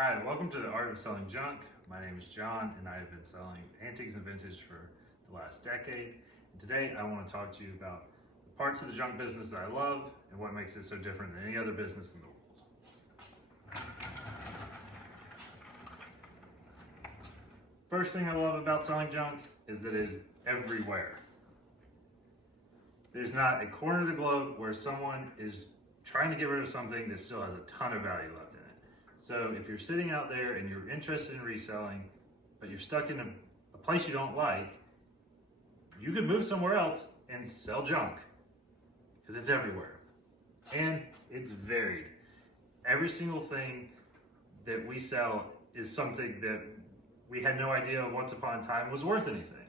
Hi, welcome to the Art of Selling Junk. My name is John and I have been selling antiques and vintage for the last decade. And today I want to talk to you about the parts of the junk business that I love and what makes it so different than any other business in the world. First thing I love about selling junk is that it is everywhere. There's not a corner of the globe where someone is trying to get rid of something that still has a ton of value left in it. So if you're sitting out there and you're interested in reselling, but you're stuck in a place you don't like, you could move somewhere else and sell junk because it's everywhere. And it's varied. Every single thing that we sell is something that we had no idea once upon a time was worth anything.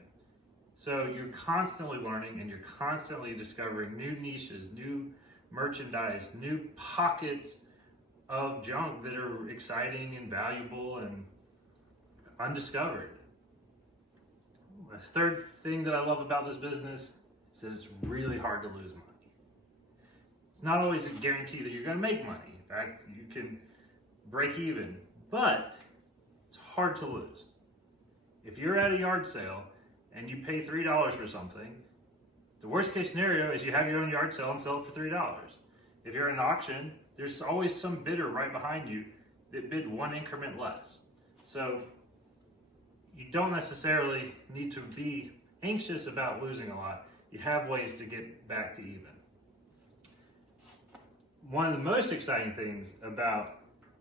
So you're constantly learning and you're constantly discovering new niches, new merchandise, new pockets of junk that are exciting and valuable and undiscovered. The third thing that I love about this business is that it's really hard to lose money. It's not always a guarantee that you're going to make money. In fact, you can break even, but it's hard to lose. If you're at a yard sale and you pay $3 for something, the worst case scenario is you have your own yard sale and sell it for $3. If you're at an auction, there's always some bidder right behind you that bid one increment less. So you don't necessarily need to be anxious about losing a lot. You have ways to get back to even. One of the most exciting things about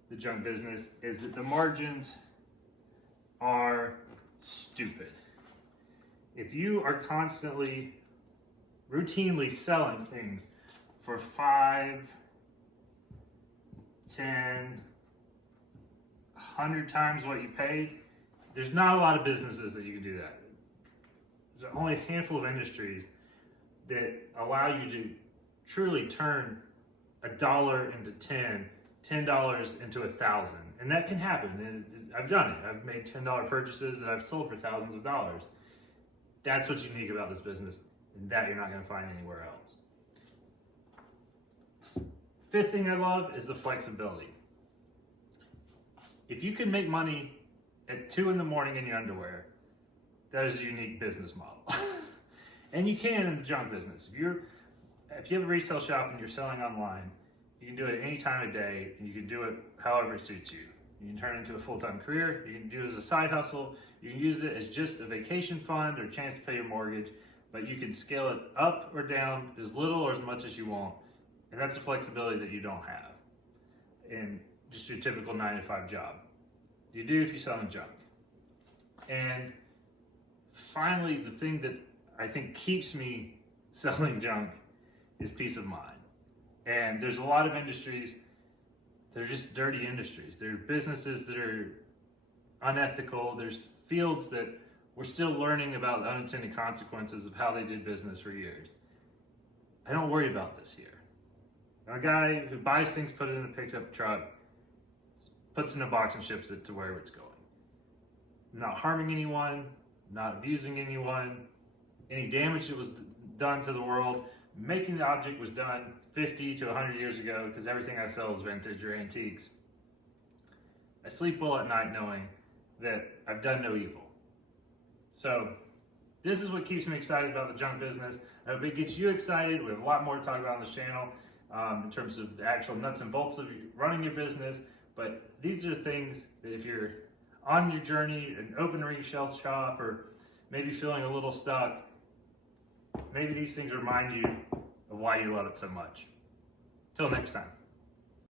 the junk business is that the margins are stupid. If you are constantly, routinely selling things for 5, 10, 100 times what you paid, there's not a lot of businesses that you can do that. There's only a handful of industries that allow you to truly turn $1 into 10, $10 into 1,000. And that can happen. And I've done it. I've made $10 purchases that I've sold for thousands of dollars. That's what's unique about this business, and that you're not going to find anywhere else. Fifth thing I love is the flexibility. If you can make money at 2 in the morning in your underwear, that is a unique business model. And you can in the junk business. If you have a resale shop and you're selling online, you can do it any time of day, and you can do it however it suits you. You can turn it into a full-time career, you can do it as a side hustle, you can use it as just a vacation fund or a chance to pay your mortgage, but you can scale it up or down as little or as much as you want. And that's a flexibility that you don't have in just your typical 9-to-5 job. You do if you're selling junk. And finally, the thing that I think keeps me selling junk is peace of mind. And there's a lot of industries that are just dirty industries. There are businesses that are unethical. There's fields that we're still learning about the unintended consequences of how they did business for years. I don't worry about this here. A guy who buys things, put it in a pickup truck, puts it in a box and ships it to wherever it's going. Not harming anyone, not abusing anyone. Any damage that was done to the world, making the object was done 50 to 100 years ago, because everything I sell is vintage or antiques. I sleep well at night knowing that I've done no evil. So this is what keeps me excited about the junk business. I hope it gets you excited. We have a lot more to talk about on this channel in terms of the actual nuts and bolts of running your business. But these are things that if you're on your journey, an open resale shop, or maybe feeling a little stuck, maybe these things remind you of why you love it so much. Till next time.